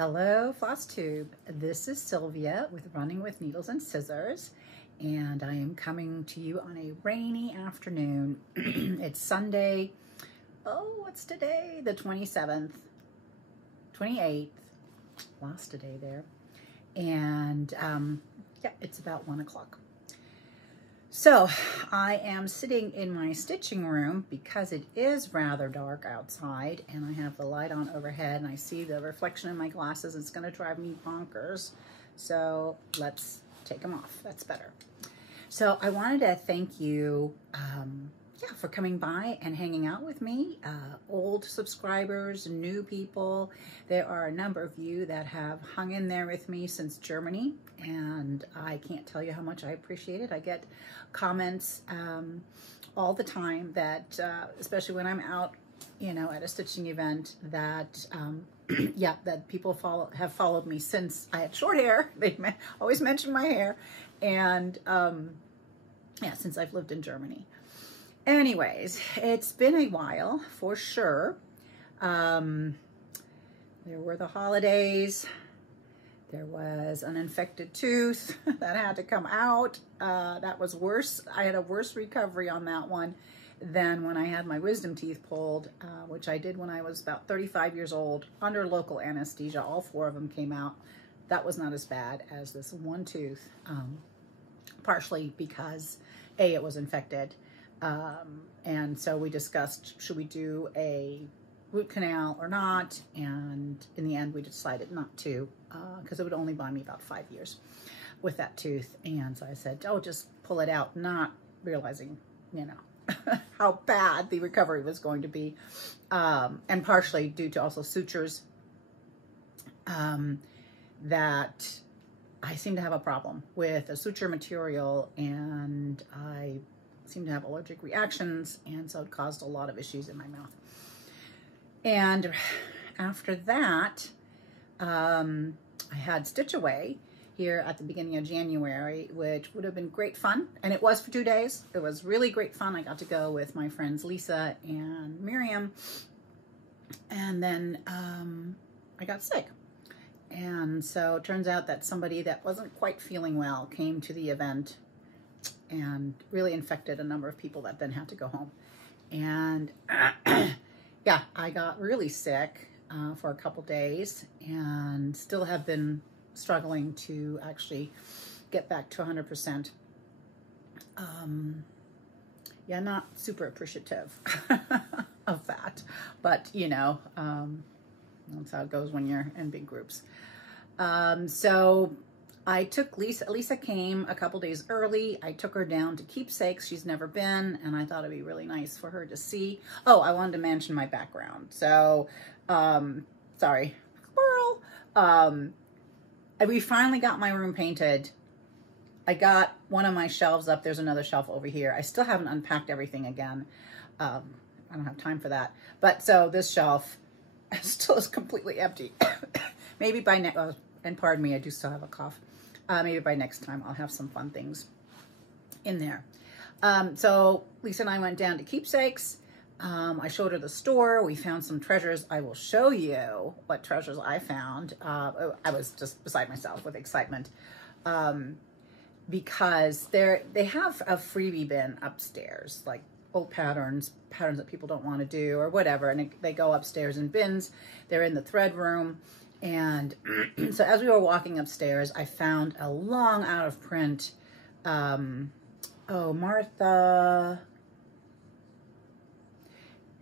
Hello, Flosstube. This is Sylvia with Running with Needles and Scissors, and I am coming to you on a rainy afternoon. It's Sunday. Oh, what's today? The 27th, 28th. Lost a day there. And yeah, it's about 1 o'clock. So I am sitting in my stitching room because it is rather dark outside and I have the light on overhead and I see the reflection in my glasses. It's going to drive me bonkers. So let's take them off. That's better. So I wanted to thank you for coming by and hanging out with me. Old subscribers, new people. There are a number of you that have hung in there with me since Germany, and I can't tell you how much I appreciate it. I get comments all the time that, especially when I'm out, you know, at a stitching event, that that people have followed me since I had short hair. They always mention my hair, and yeah, since I've lived in Germany. Anyways, it's been a while for sure. There were the holidays. There was an infected tooth that had to come out. That was worse. I had a worse recovery on that one than when I had my wisdom teeth pulled, which I did when I was about 35 years old under local anesthesia. All 4 of them came out. That was not as bad as this one tooth, partially because A, it was infected. And so we discussed, should we do a root canal or not? And in the end, we decided not to, because it would only buy me about 5 years with that tooth. And so I said, oh, just pull it out, not realizing, you know, how bad the recovery was going to be. And partially due to also sutures, that I seem to have a problem with a suture material, and I seem to have allergic reactions, and so it caused a lot of issues in my mouth. And after that, I had Stitch Away here at the beginning of January, which would have been great fun, and it was for 2 days. It was really great fun. I got to go with my friends Lisa and Miriam, and then I got sick. And so it turns out that somebody that wasn't quite feeling well came to the event and really infected a number of people that then had to go home. And yeah, I got really sick for a couple days and still have been struggling to actually get back to 100%. Yeah, not super appreciative of that, but you know, that's how it goes when you're in big groups. So I took Lisa. Lisa came a couple days early. I took her down to Keepsakes. She's never been, and I thought it'd be really nice for her to see. Oh, I wanted to mention my background. So, sorry, squirrel. We finally got my room painted. I got one of my shelves up. There's another shelf over here. I still haven't unpacked everything again. I don't have time for that. But so this shelf still is completely empty. Maybe by next, and pardon me, I do still have a cough. Maybe by next time I'll have some fun things in there. So Lisa and I went down to Keepsakes. I showed her the store. We found some treasures. I will show you what treasures I found. I was just beside myself with excitement because they have a freebie bin upstairs, like old patterns that people don't want to do or whatever, and they go upstairs in bins. They're in the thread room. And so as we were walking upstairs, I found a long out of print, oh, Martha,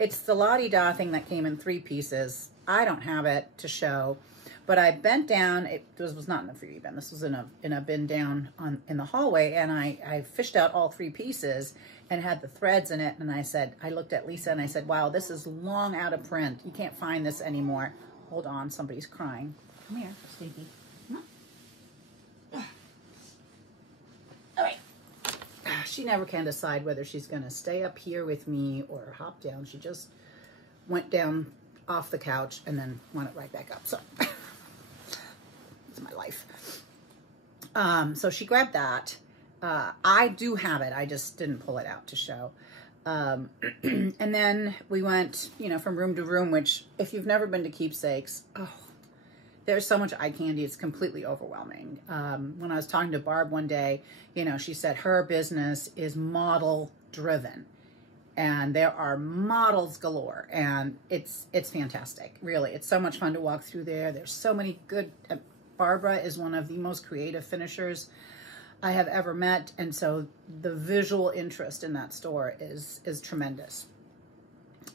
it's the La-Di-Da thing that came in 3 pieces. I don't have it to show, but I bent down. This was not in the freebie bin. This was in a bin down in the hallway, and I fished out all 3 pieces and had the threads in it. And I looked at Lisa and I said, wow, this is long out of print. You can't find this anymore. Hold on, somebody's crying. Come here, Sneaky. All right. She never can decide whether she's gonna stay up here with me or hop down. She just went down off the couch and then went right back up. So it's my life. So she grabbed that. I do have it. I just didn't pull it out to show. And then we went, you know, from room to room, which if you've never been to Keepsakes, oh, there's so much eye candy, it's completely overwhelming. When I was talking to Barb one day, you know, she said her business is model driven. And there are models galore, and it's fantastic. Really, it's so much fun to walk through there. There's so many good. Barbara is one of the most creative finishers I have ever met, and so the visual interest in that store is tremendous.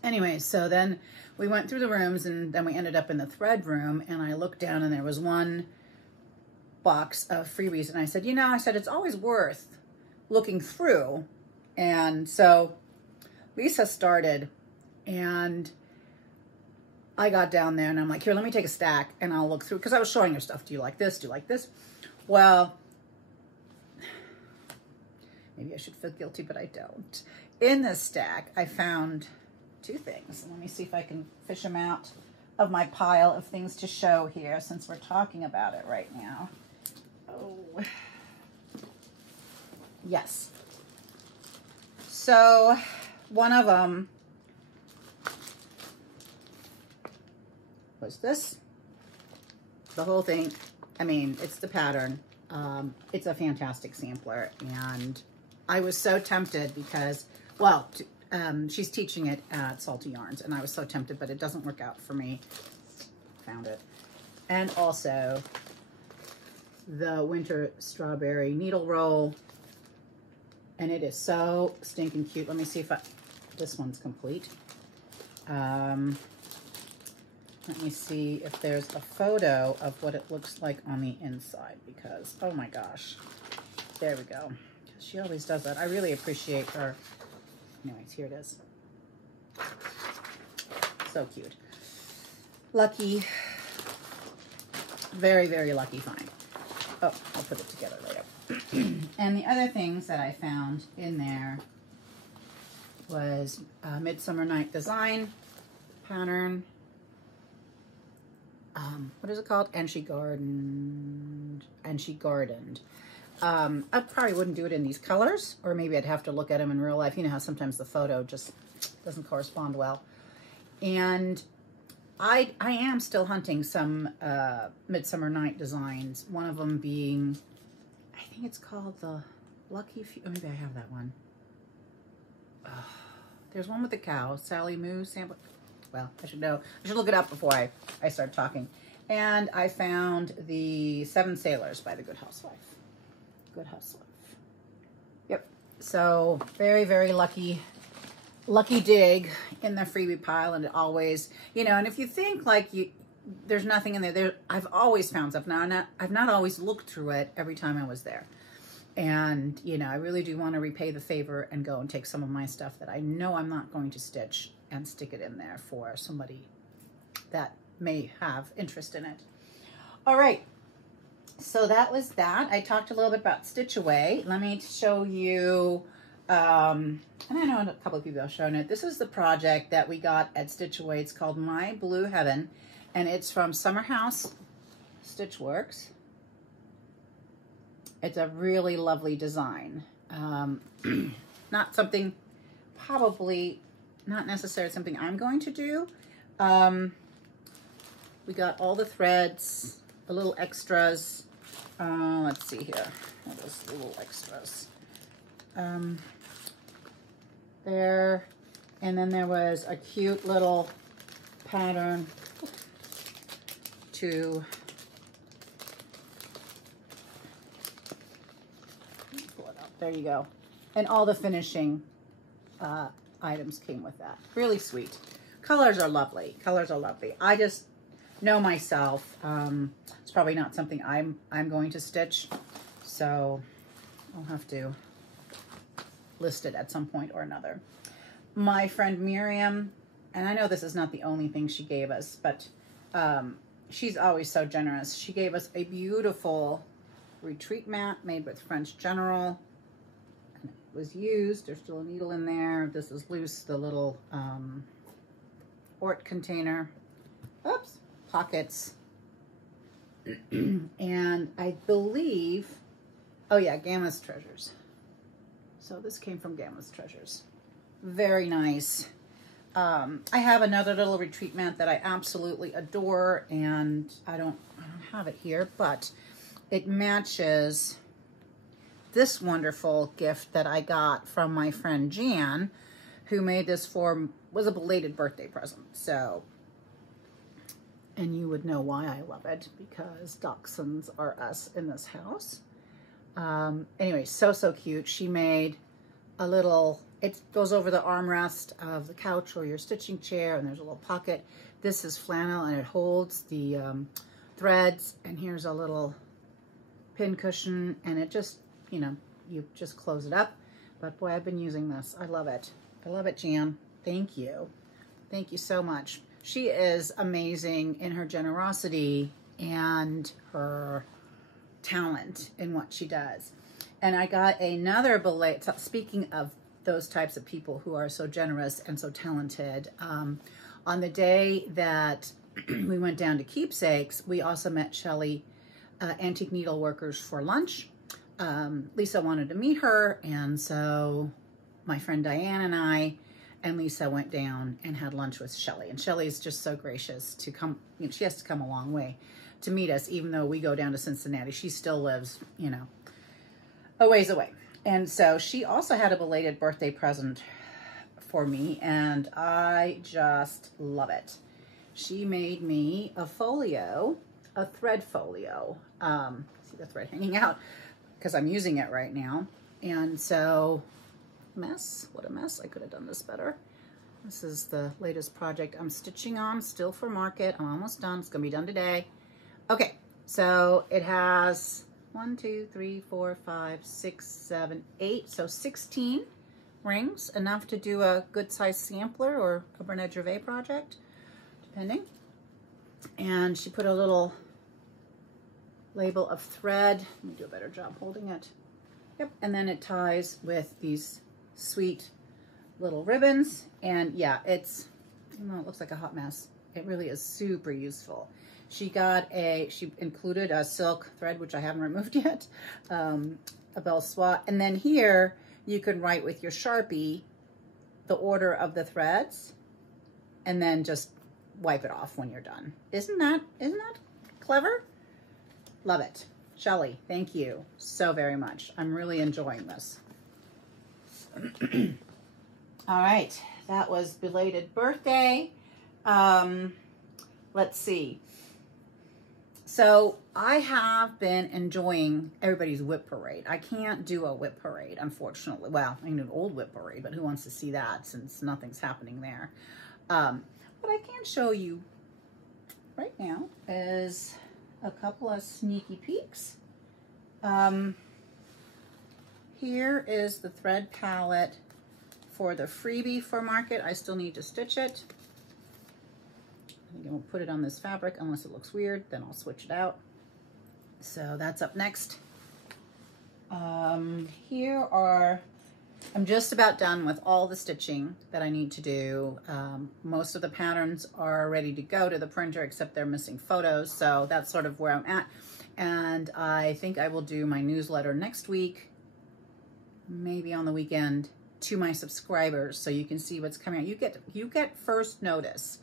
Anyway, so then we went through the rooms, and then we ended up in the thread room, and I looked down, and there was one box of freebies, and I said, you know, I said it's always worth looking through, and so Lisa started, and I got down there and I'm like, here, let me take a stack and I'll look through, because I was showing her stuff. Do you like this? Do you like this? Well, maybe I should feel guilty, but I don't. In this stack, I found two things. Let me see if I can fish them out of my pile of things to show here, since we're talking about it right now. Oh, yes. So one of them was this. The whole thing, I mean, it's the pattern. It's a fantastic sampler, and I was so tempted because, well, she's teaching it at Salty Yarns, and I was so tempted, but it doesn't work out for me. Found it. And also the winter strawberry needle roll, and it is so stinking cute. Let me see if this one's complete. Let me see if there's a photo of what it looks like on the inside, because, oh my gosh. There we go. She always does that. I really appreciate her. Anyways, here it is. So cute. Lucky. Very, very lucky find. Oh, I'll put it together later. And the other things that I found in there was Midsummer Night Design pattern. What is it called? And she gardened. I probably wouldn't do it in these colors, or maybe I'd have to look at them in real life. You know how sometimes the photo just doesn't correspond well. And I am still hunting some Midsummer Night designs. One of them being, I think it's called the Lucky Few. Oh, maybe I have that one. There's one with the cow, Sally Moo sample. Well, I should know. I should look it up before I start talking. And I found the 7 Sailors by the Good Housewife. Good Housewife. Yep. So very, very lucky dig in the freebie pile, and it always, you know. And if you think like there's nothing in there, I've always found stuff. Now, I've not always looked through it every time I was there. And, you know, I really do want to repay the favor and go and take some of my stuff that I know I'm not going to stitch and stick it in there for somebody that may have interest in it. All right. So that was that. I talked a little bit about Stitch Away. Let me show you, and I know a couple of people have shown it. This is the project that we got at Stitch Away. It's called My Blue Heaven, and it's from Summer House Stitchworks. It's a really lovely design. Not something, probably not necessarily something I'm going to do. We got all the threads, the little extras. Let's see here. What are those little extras? There. And then there was a cute little pattern to pull it out. There you go. And all the finishing items came with that. Really sweet. Colors are lovely. Colors are lovely. I just know myself. It's probably not something I'm going to stitch, so I'll have to list it at some point or another. My friend Miriam, and I know this is not the only thing she gave us, but she's always so generous. She gave us a beautiful retreat mat made with French General. And it was used. There's still a needle in there. This is loose, the little Ort container. Oops. Pockets. And I believe, oh yeah, Gamma's Treasures. So this came from Gamma's Treasures. Very nice. I have another little retreat mat that I absolutely adore, and I don't have it here, but it matches this wonderful gift that I got from my friend Jan, who made this was a belated birthday present. So, and you would know why I love it, because dachshunds are us in this house. Anyway, so cute. She made a little, it goes over the armrest of the couch or your stitching chair, and there's a little pocket. This is flannel, and it holds the threads, and here's a little pin cushion, and it just, you know, you just close it up. But boy, I've been using this. I love it. I love it, Jan. Thank you. Thank you so much. She is amazing in her generosity and her talent in what she does. And I got another belated, speaking of those types of people who are so generous and so talented, on the day that we went down to Keepsakes, we also met Shelley, Antique Needle Workers, for lunch. Lisa wanted to meet her, and so my friend Diane and I and Lisa went down and had lunch with Shelley. And Shelley's just so gracious to come. You know, she has to come a long way to meet us, even though we go down to Cincinnati. She still lives, you know, a ways away. And so she also had a belated birthday present for me, and I just love it. She made me a folio, a thread folio. See the thread hanging out because I'm using it right now. And so, mess, what a mess. I could have done this better. This is the latest project I'm stitching on, still for market. I'm almost done. It's gonna be done today. Okay, so it has 1, 2, 3, 4, 5, 6, 7, 8, so 16 rings, enough to do a good size sampler or a Bernard Gervais project, depending. And she put a little label of thread. Let me do a better job holding it. Yep, and then it ties with these sweet little ribbons. And yeah, it's, you know, it looks like a hot mess. It really is super useful. She included a silk thread, which I haven't removed yet, a belle soie. And then here, you can write with your Sharpie the order of the threads, and then just wipe it off when you're done. Isn't that clever? Love it. Shelley, thank you so very much. I'm really enjoying this. All right, that was belated birthday. Let's see. So I have been enjoying everybody's whip parade. I can't do a whip parade, unfortunately. Well, I can do an old whip parade, but who wants to see that since nothing's happening there? What I can show you right now is a couple of sneaky peeks. Here is the thread palette for the freebie for market. I still need to stitch it. I won't put it on this fabric unless it looks weird, then I'll switch it out. So that's up next. I'm just about done with all the stitching that I need to do. Most of the patterns are ready to go to the printer, except they're missing photos. So that's sort of where I'm at. And I think I will do my newsletter next week, maybe on the weekend, to my subscribers, so you can see what's coming out. You get first notice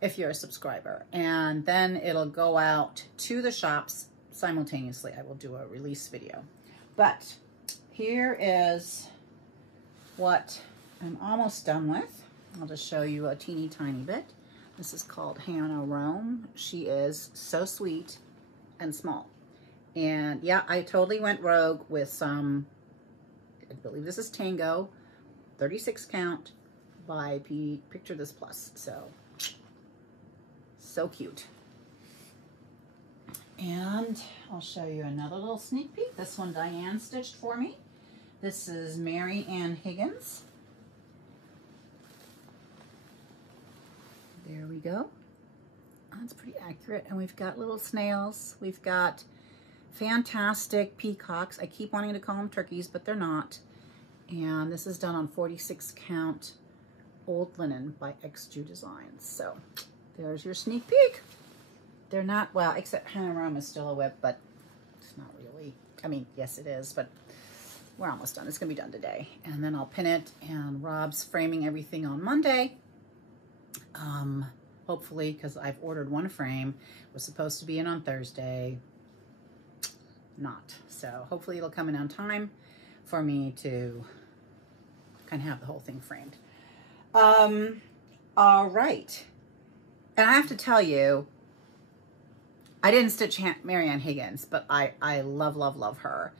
if you're a subscriber, and then it'll go out to the shops simultaneously. I will do a release video. But here is what I'm almost done with. I'll just show you a teeny tiny bit. This is called Hannah Rome. She is so sweet and small. And yeah, I totally went rogue with some, I believe this is Tango, 36 count by Picture This Plus. So cute. And I'll show you another little sneak peek. This one Diane stitched for me. This is Mary Ann Higgins. There we go. That's pretty accurate. And we've got little snails. We've got fantastic peacocks. I keep wanting to call them turkeys, but they're not. And this is done on 46 count old linen by XJU Designs. So there's your sneak peek. They're not, well, except Hannah Rome is still a whip, but it's not really. I mean, yes it is, but we're almost done. It's gonna be done today. And then I'll pin it, and Rob's framing everything on Monday. hopefully, because I've ordered one frame. It was supposed to be in on Thursday. Not. So hopefully it'll come in on time for me to kind of have the whole thing framed. All right. And I have to tell you, I didn't stitch Marianne Higgins, but I love, love, love her.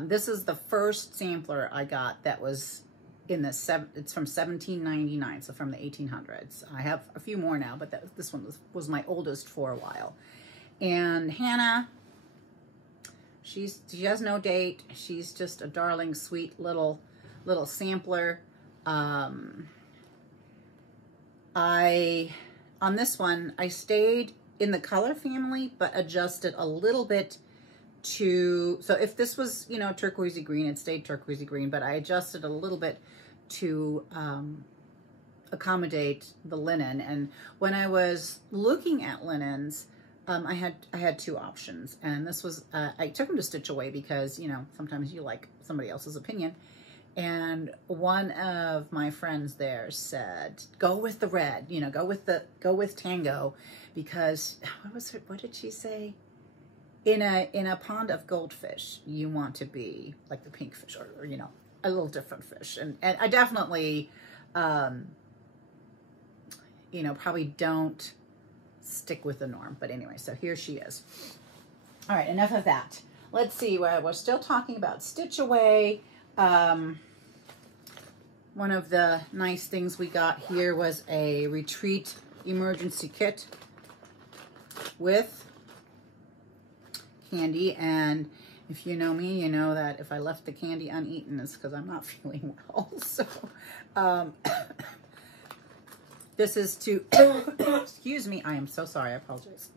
This is the first sampler I got that was in the it's from 1799, so from the 1800s. I have a few more now, but this one was my oldest for a while. And Hannah, she has no date. She's just a darling, sweet little sampler. On this one, I stayed in the color family, but adjusted a little bit to, so if this was, you know, turquoisey green, it stayed turquoisey green, but I adjusted a little bit to accommodate the linen. And when I was looking at linens, I had two options, and this was, I took them to Stitch Away because, you know, sometimes you like somebody else's opinion. And one of my friends there said, go with the red, you know, go with Tango, because what did she say? In a pond of goldfish, you want to be like the pink fish, or you know, a little different fish. And I definitely, you know, probably don't stick with the norm. But anyway, so here she is. All right, enough of that. Let's see, we're still talking about Stitch Away. One of the nice things we got here was a retreat emergency kit with candy. And if you know me, you know that if I left the candy uneaten, it's because I'm not feeling well. So this is to, excuse me, I am so sorry, I apologize,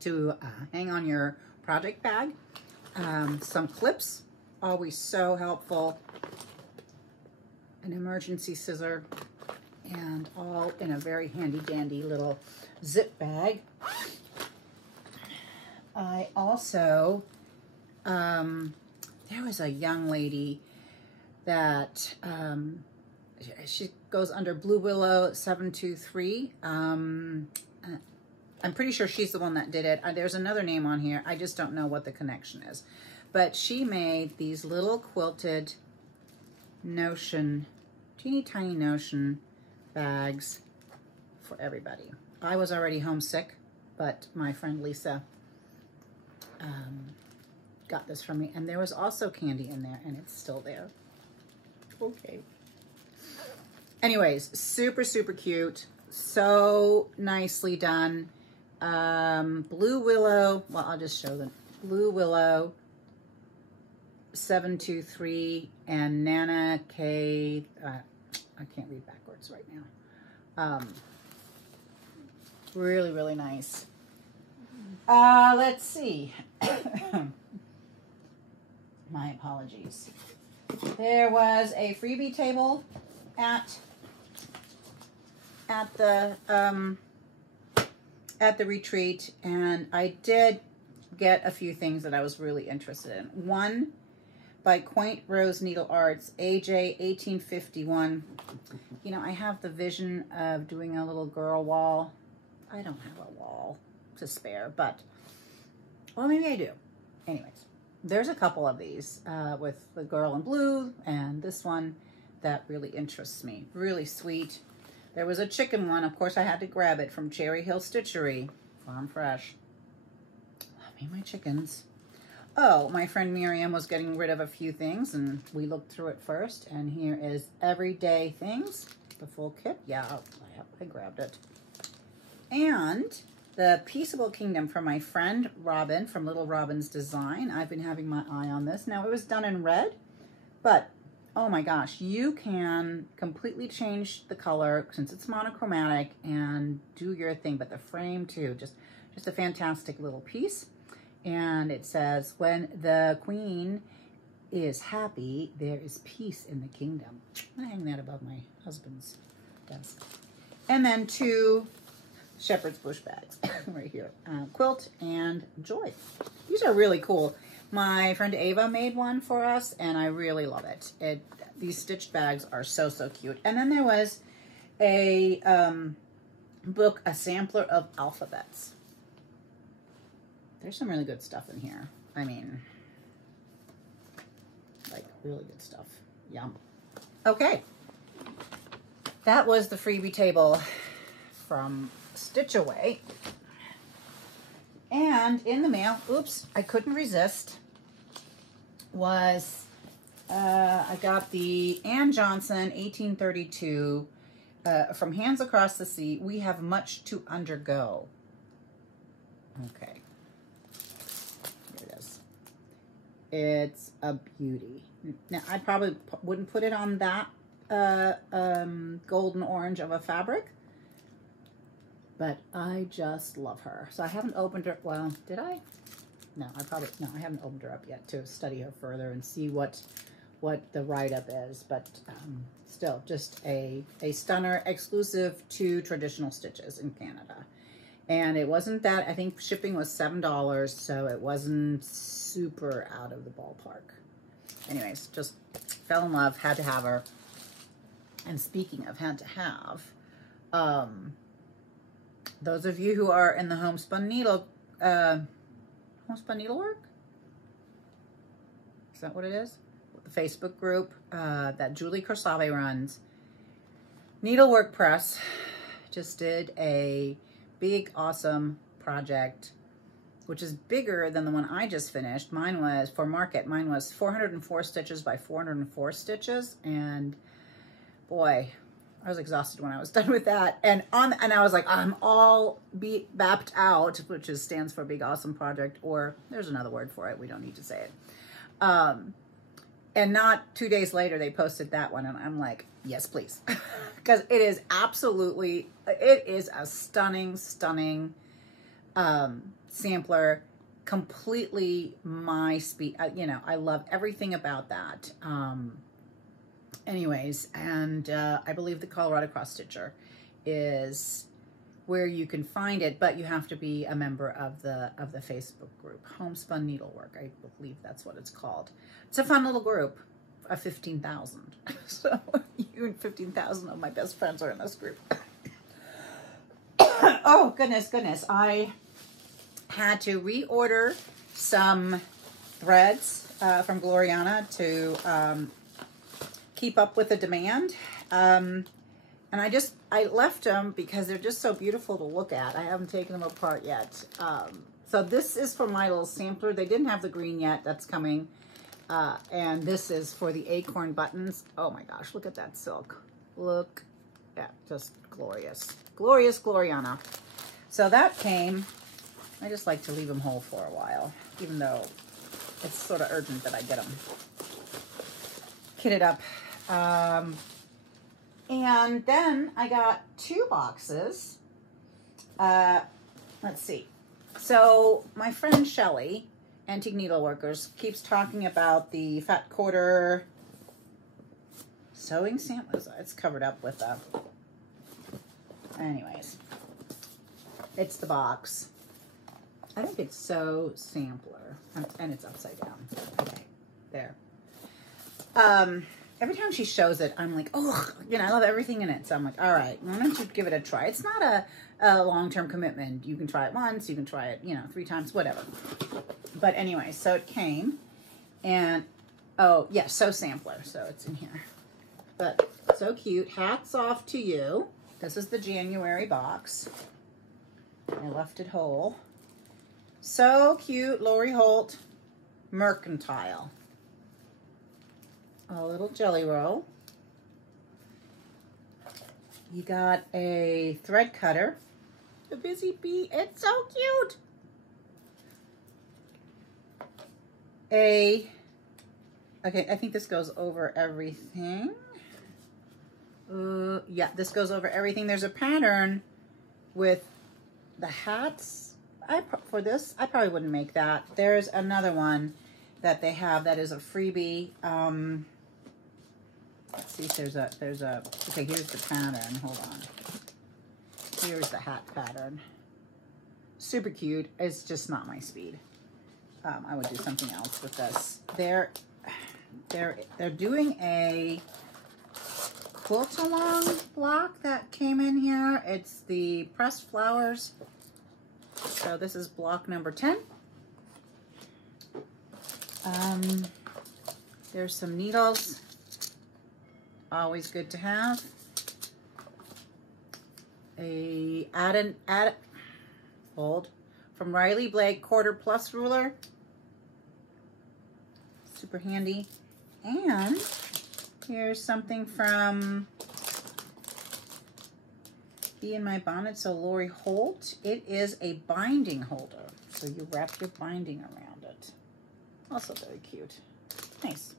to hang on your project bag. Some clips, always so helpful. An emergency scissor, and all in a very handy dandy little zip bag. I also, there was a young lady that, she goes under Blue Willow 723. I'm pretty sure she's the one that did it. There's another name on here. I just don't know what the connection is. But she made these little quilted notion, teeny tiny notion bags for everybody. I was already homesick, but my friend Lisa got this from me, and there was also candy in there, and it's still there. Okay. Anyways, super, super cute. So nicely done. Blue Willow, well, I'll just show them. Blue Willow 723 and Nana K, I can't read backwards right now. Really, really nice. Let's see. My apologies. There was a freebie table at the retreat, and I did get a few things that I was really interested in. One by Quaint Rose Needle Arts, AJ 1851. You know, I have the vision of doing a little girl wall. I don't have a wall to spare, but, well, maybe I do. Anyways, there's a couple of these with the girl in blue and this one that really interests me. Really sweet. There was a chicken one. Of course, I had to grab it from Cherry Hill Stitchery. Farm fresh. Love me my chickens. Oh, my friend Miriam was getting rid of a few things, and we looked through it first, and here is Everyday Things, the full kit. Yeah, I grabbed it. And the Peaceable Kingdom from my friend Robin from Little Robin's Design. I've been having my eye on this. Now, it was done in red, but oh my gosh, you can completely change the color since it's monochromatic and do your thing, but the frame too, just a fantastic little piece. And it says, when the queen is happy, there is peace in the kingdom. I'm gonna hang that above my husband's desk. And then two shepherd's bush bags right here. Quilt and Joy. These are really cool. My friend Ava made one for us, and I really love it. These stitched bags are so, so cute. And then there was a book a sampler of alphabets. There's some really good stuff in here. I mean, like really good stuff. Yum. Okay. That was the freebie table from Stitch Away. And in the mail, oops, I couldn't resist, was I got the Ann Johnson 1832 from Hands Across the Sea. We have much to undergo. Okay. Here it is. It's a beauty. Now, I probably wouldn't put it on that golden orange of a fabric, but I just love her. So I haven't opened her. Well, did I? No, I haven't opened her up yet to study her further and see what the write-up is. But still, just a stunner, exclusive to Traditional Stitches in Canada. And it wasn't that, I think shipping was $7, so it wasn't super out of the ballpark. Anyways, just fell in love, had to have her. And speaking of had to have, those of you who are in the homespun needlework, is that what it is? The Facebook group that Julie Corsave runs, Needlework Press just did a big, awesome project, which is bigger than the one I just finished. Mine was, for market, mine was 404 stitches by 404 stitches, and boy, I was exhausted when I was done with that. And I was like, I'm all bapped out, which stands for Big Awesome Project, or there's another word for it. We don't need to say it. And not 2 days later, they posted that one, and I'm like, yes, please. Because it is absolutely, it is a stunning, stunning sampler, completely my speed. You know, I love everything about that. Anyways, and I believe the Colorado Cross Stitcher is where you can find it, but you have to be a member of the Facebook group, Homespun Needlework. I believe that's what it's called. It's a fun little group of 15,000. So you and 15,000 of my best friends are in this group. Oh, goodness. I had to reorder some threads from Gloriana to keep up with the demand. And I left them because they're just so beautiful to look at. I haven't taken them apart yet. So this is for my little sampler. They didn't have the green yet. That's coming. And this is for the acorn buttons. Oh my gosh, look at that silk. Look, yeah, just glorious. Glorious Gloriana. So that came. I just like to leave them whole for a while, even though it's sort of urgent that I get them kitted up. And then I got 2 boxes. Let's see. So my friend Shelly, Antique Needleworkers, keeps talking about the Fat Quarter sewing samples. It's covered up with a... Anyways, it's the box. I think it's Sew Sampler. And it's upside down. Okay, there. Every time she shows it, I'm like, oh, you know, I love everything in it. So I'm like, all right, why don't you give it a try? It's not a long-term commitment. You can try it once, you can try it, you know, 3 times, whatever. But anyway, so it came, and, oh, yeah, Sew Sampler, so it's in here. But so cute. Hats off to you. This is the January box. I left it whole. So cute, Lori Holt, Mercantile. A little jelly roll. You got a thread cutter. The Busy Bee, it's so cute. Okay, I think this goes over everything. Yeah, this goes over everything. There's a pattern with the hats. For this, I probably wouldn't make that. There's another one that they have that is a freebie. Let's see if there's a, okay, here's the pattern. Hold on. Here's the hat pattern. Super cute. It's just not my speed. I would do something else with this. They're doing a quilt along block that came in here. It's the pressed flowers. So this is block number 10. There's some needles. Always good to have. A fold from Riley Blake quarter plus ruler. Super handy. And here's something from Bee in My Bonnet, so Lori Holt. It is a binding holder, so you wrap your binding around it. Also very cute. Nice.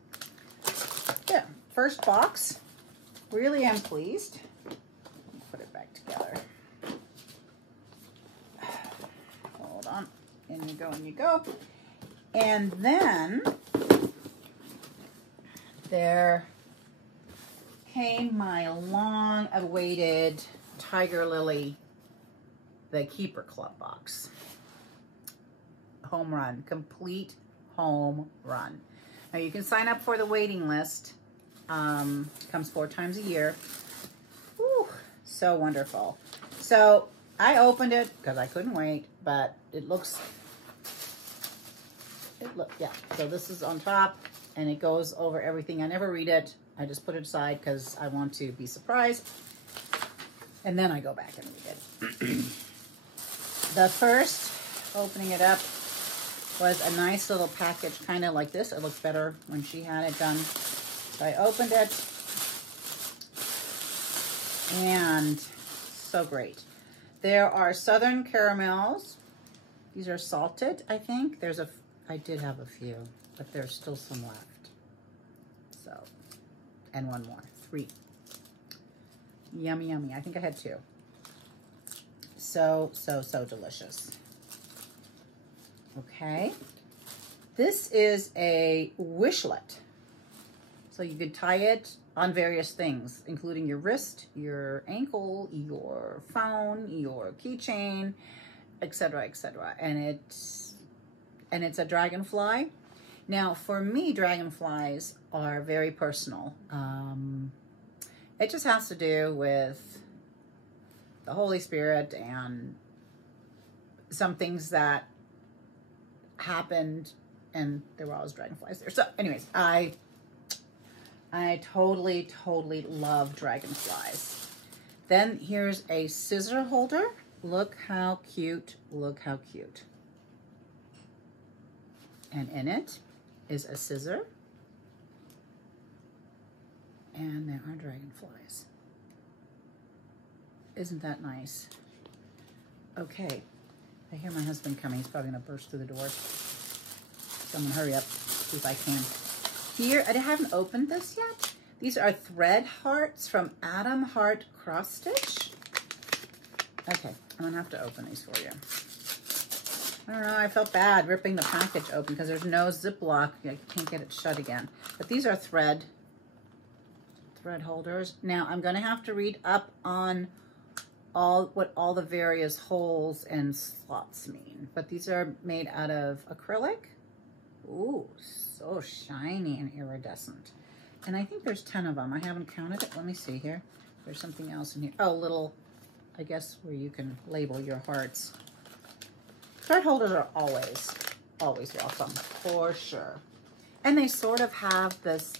Yeah, first box. Really am pleased. Put it back together. Hold on. In you go, in you go. And then there came my long-awaited Tiger Lily, the Keeper Club box. Home run, complete home run. Now you can sign up for the waiting list. Comes 4 times a year. Whew, so wonderful. So I opened it because I couldn't wait, but yeah. So this is on top and it goes over everything. I never read it. I just put it aside because I want to be surprised. And then I go back and read it. The first opening it up was a nice little package, kind of like this. It looked better when she had it done. So I opened it, and so great. There are Southern caramels. These are salted, I think. I did have a few, but there's still some left. So, and one more, 3. Yummy, yummy. I think I had 2. So delicious. Okay. This is a wishlet. So you could tie it on various things, including your wrist, your ankle, your phone, your keychain, etc., etc. And it's a dragonfly. Now, for me, dragonflies are very personal. It just has to do with the Holy Spirit and some things that happened, and there were always dragonflies there. So anyways, I totally love dragonflies. Then here's a scissor holder. Look how cute, look how cute. And in it is a scissor. And there are dragonflies. Isn't that nice? Okay, I hear my husband coming. He's probably gonna burst through the door. So I'm gonna hurry up, see if I can. Here, I haven't opened this yet. These are thread hearts from Adam Hart Cross Stitch. Okay, I'm gonna have to open these for you. I don't know, I felt bad ripping the package open because there's no Ziploc. I can't get it shut again. But these are thread holders. Now, I'm gonna have to read up on what all the various holes and slots mean. But these are made out of acrylic. Ooh, so shiny and iridescent. And I think there's 10 of them. I haven't counted it. Let me see here. There's something else in here. Oh, little, I guess, where you can label your hearts. Thread holders are always welcome, for sure. And they sort of have this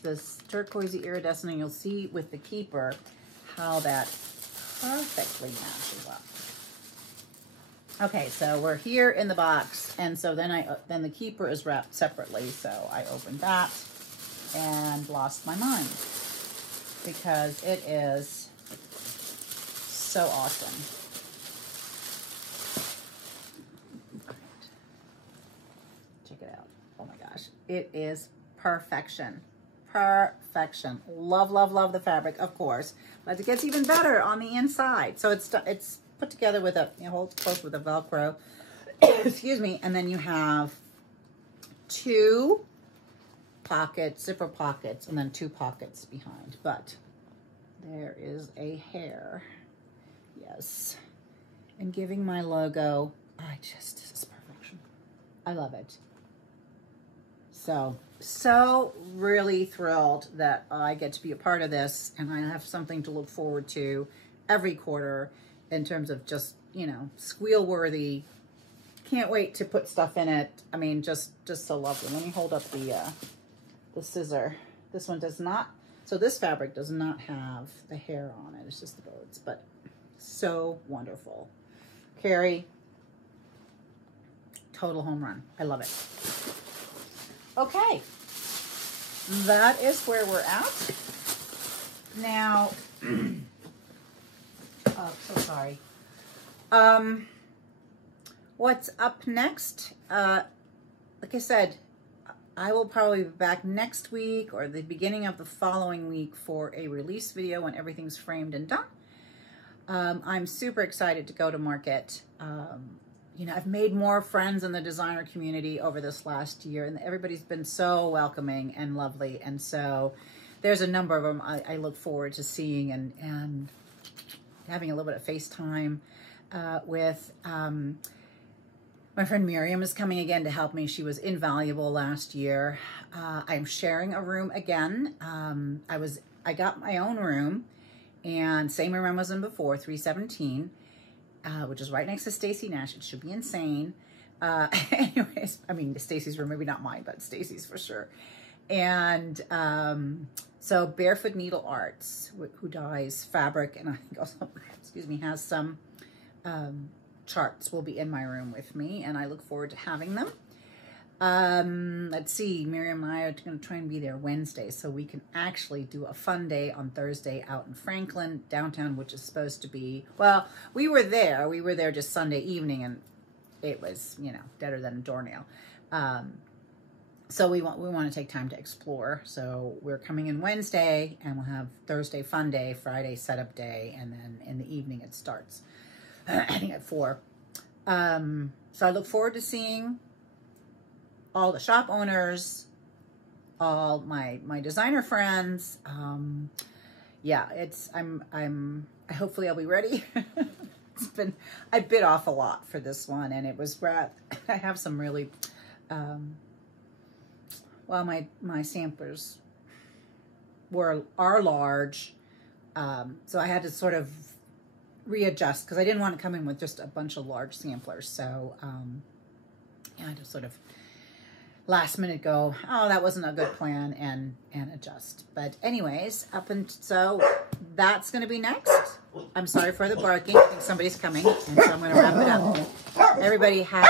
turquoisey iridescent, and you'll see with the Keeper how that perfectly matches up. Okay, so we're here in the box, and so then the Keeper is wrapped separately, so I opened that and lost my mind because it is so awesome. Check it out. Oh my gosh, it is perfection. Perfection. Love, love, love the fabric, of course, but it gets even better on the inside. So it's put together with holds close with a Velcro. Excuse me. And then you have 2 pockets, zipper pockets, and then 2 pockets behind. But there is a hair. Yes. And giving my logo, this is perfection. I love it. So really thrilled that I get to be a part of this, and I have something to look forward to every quarter in terms of just, you know, squeal worthy. Can't wait to put stuff in it. I mean, just so lovely. Let me hold up the scissor. This one does not, so this fabric does not have the hair on it. It's just the birds, but so wonderful. Carrie, total home run. I love it. Okay, that is where we're at. Now, oh, so sorry. What's up next? Like I said, I will probably be back next week or the beginning of the following week for a release video when everything's framed and done. I'm super excited to go to market. You know, I've made more friends in the designer community over this last year, and everybody's been so welcoming and lovely. And so there's a number of them I look forward to seeing and having a little bit of FaceTime with. My friend Miriam is coming again to help me. She was invaluable last year. I'm sharing a room again. I got my own room, and same room I was in before, 317. Which is right next to Stacy Nash. It should be insane. Anyways, I mean, Stacy's room, maybe not mine, but Stacy's for sure. And so Barefoot Needle Arts, who dyes fabric, and I think also, excuse me, has some charts, will be in my room with me, and I look forward to having them. Let's see, Miriam and I are going to try and be there Wednesday so we can actually do a fun day on Thursday out in Franklin, downtown, which is supposed to be, well, we were there just Sunday evening, and it was, you know, deader than a doornail. So we want to take time to explore. So we're coming in Wednesday, and we'll have Thursday fun day, Friday setup day, and then in the evening it starts, I think at 4. So I look forward to seeing all the shop owners, all my designer friends. Yeah, hopefully I'll be ready. I bit off a lot for this one, and it was, I have some really, well, my samplers are large. So I had to sort of readjust because I didn't want to come in with just a bunch of large samplers. So, yeah, I had to sort of last minute go, oh, that wasn't a good plan, and adjust. But anyways, so that's going to be next. I'm sorry for the barking. I think somebody's coming, and so I'm going to wrap it up. Everybody have